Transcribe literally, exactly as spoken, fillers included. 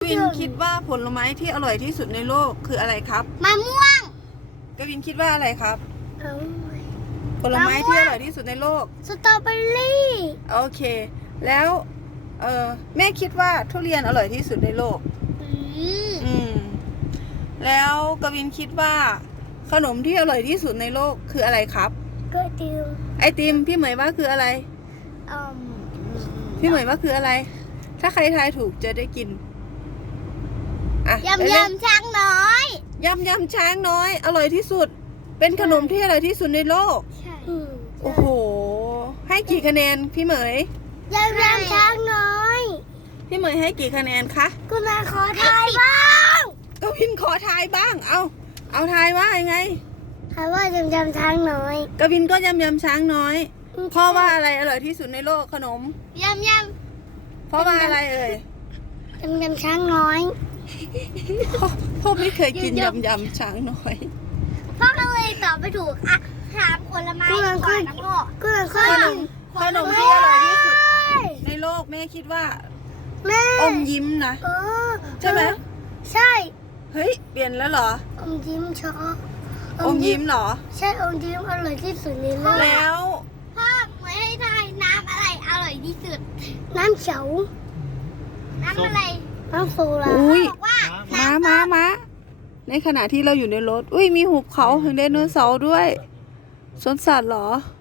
วินคิดว่าผลไม้ที่อร่อยที่สุดในโลกคืออะไรครับมะม่วงกวินคิดว่าอะไรครับเอ้ยผลไม้ที่อร่อยที่สุดในโลกสตรอเบอรี่โอเค แล้วเออแม่คิดว่าทุเรียนอร่อยที่สุดในโลกอืมอืม แล้วกวินคิดว่า ขนมที่อร่อยที่สุดในโลกคืออะไรครับก็ติวไอติมพี่เหมยว่าคืออะไรอืมพี่เหมยว่าคืออะไร ถ้าใครทายถูกจะได้กินอ่ะยำเร็วยำช้างน้อยยำยำช้างน้อย อร่อยที่สุด เป็นขนมที่อร่อยที่สุดในโลกใช่โอ้โห ให้กี่คะแนนพี่เหมยยำยำช้างน้อยพี่เหมยให้กี่คะแนนคะกูมาขอทายบ้างกวินขอทายบ้าง เอา เอาทายว่ายังไงทายว่ายำยำช้างน้อยกวินก็ยำยำช้างน้อย เพราะว่าอะไรอร่อยที่สุดในโลกขนมยำยเพราะว่าอะไรเอ่ยำยำยำช้างน้อยพ่อพ่อไม่เคยกินยำยำยำช้างน้อยพ่อก็เลยตอบไม่ถูกอ่ะถามผลไม้ก่อนนะพ่อก็เลยขนมขนมที่อร่อยที่สุดในโลกแม่คิดว่าแม่อมยิ้มนะเออใช่ไหมใช่เฮ้ย เปลี่ยนแล้วเหรออมยิ้มชอบอมยิ้มเหรอใช่อมยิ้มอร่อยที่สุดในโลกแล้วพ่อไม่ให้ทายน้ำอะไรอร่อยที่สุด น้ำเขียวน้ำอะไรน้ำโซดาอุ้ยบอกว่าม้าม้าม้าในขณะที่เราอยู่ในรถ อุ้ยมีหุบเขาถึงไดโนเสาร์ด้วยสวนสัตว์เหรอ